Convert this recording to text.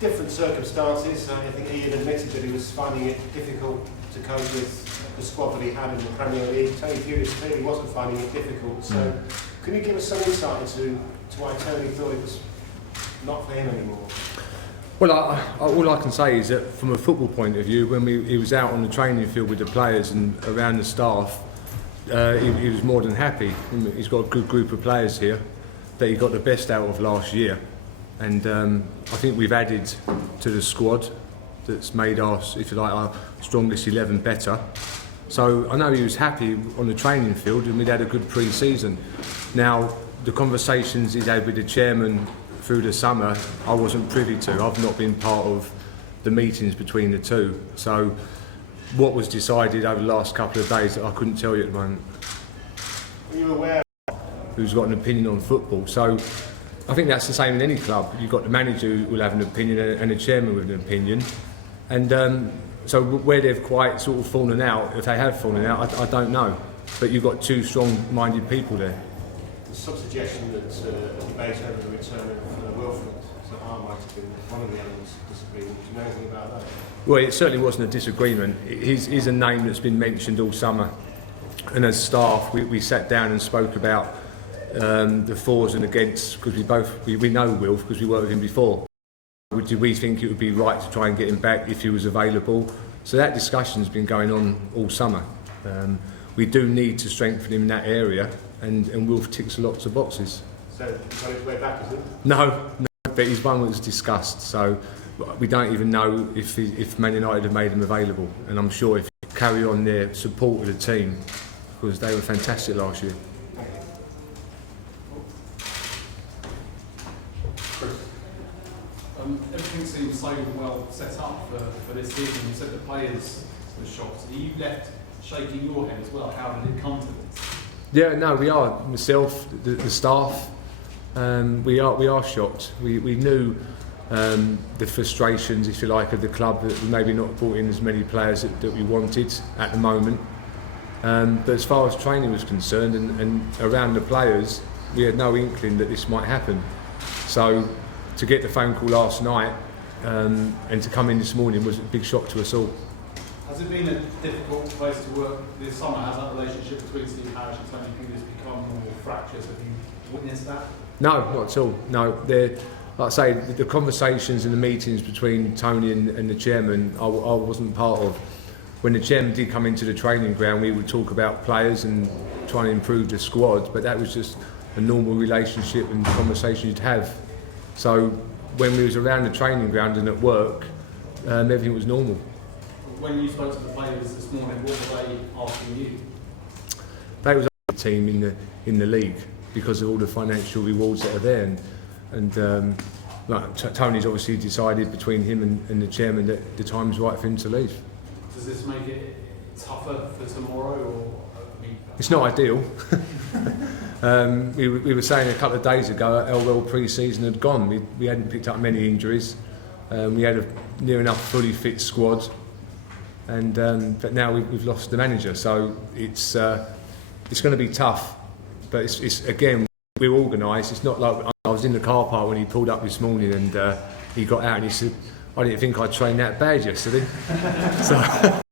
different circumstances. I think Ian admitted that he was finding it difficult to cope with the squad that he had in the Premier League. Tony Pulis clearly wasn't finding it difficult. So, can you give us some insight into why Tony thought it was not for him anymore? Well, all I can say is that from a football point of view, when he was out on the training field with the players and around the staff, he was more than happy. He's got a good group of players here that he got the best out of last year, and I think we've added to the squad that's made us, if you like, our strongest 11 better. So I know he was happy on the training field, and we'd had a good pre-season. Now, the conversations he's had with the chairman through the summer, I wasn't privy to. I've not been part of the meetings between the two. So what was decided over the last couple of days, I couldn't tell you at the moment. Are you aware who's got an opinion on football? So I think that's the same in any club. You've got the manager who will have an opinion and the chairman with an opinion. And so where they've quite sort of fallen out, if they have fallen out, I don't know. But you've got two strong-minded people there. There's some suggestion that a debate over the return of Wilfred Zaha might have been one of the elements of disagreement. Do you know anything about that? Well, it certainly wasn't a disagreement. He's a name that's been mentioned all summer. And as staff, we sat down and spoke about the fors and against, because we know Wilf because we worked with him before. Did we think it would be right to try and get him back if he was available? So that discussion's been going on all summer. We do need to strengthen him in that area, and Wilf ticks lots of boxes. So he's on his way back, is it? No, but he's one that was discussed. So we don't even know if Man United have made him available. And I'm sure if you carry on their support of the team, because they were fantastic last year. Everything seems so well set up for this season. You said the players were shocked. Are you left shaking your head as well? How did it come to this? Yeah, no, we are. Myself, the staff, we are shocked. We knew the frustrations, if you like, of the club, that we maybe not brought in as many players that we wanted at the moment. But as far as training was concerned and around the players, we had no inkling that this might happen. So to get the phone call last night and to come in this morning was a big shock to us all. Has it been a difficult place to work this summer? Has that relationship between Steve Harris and Tony Pulis become more fractious? Have you witnessed that? No, not at all. No, like I say, the conversations and the meetings between Tony and the chairman, I wasn't part of. When the chairman did come into the training ground, we would talk about players and trying to improve the squad, but that was just a normal relationship and conversation you'd have. So when we was around the training ground and at work, everything was normal. When you spoke to the players this morning, what were they asking you? They was the team in the league because of all the financial rewards that are there, and Tony's obviously decided between him and the chairman that the time's right for him to leave. Does this make it tougher for tomorrow, or? It's not ideal. We were saying a couple of days ago how well pre-season had gone. We hadn't picked up many injuries. We had a near enough fully fit squad, and but now we've lost the manager. So it's going to be tough. But it's again, we're organised. It's not like I was in the car park when he pulled up this morning and he got out and he said, "I didn't think I trained that bad yesterday." So.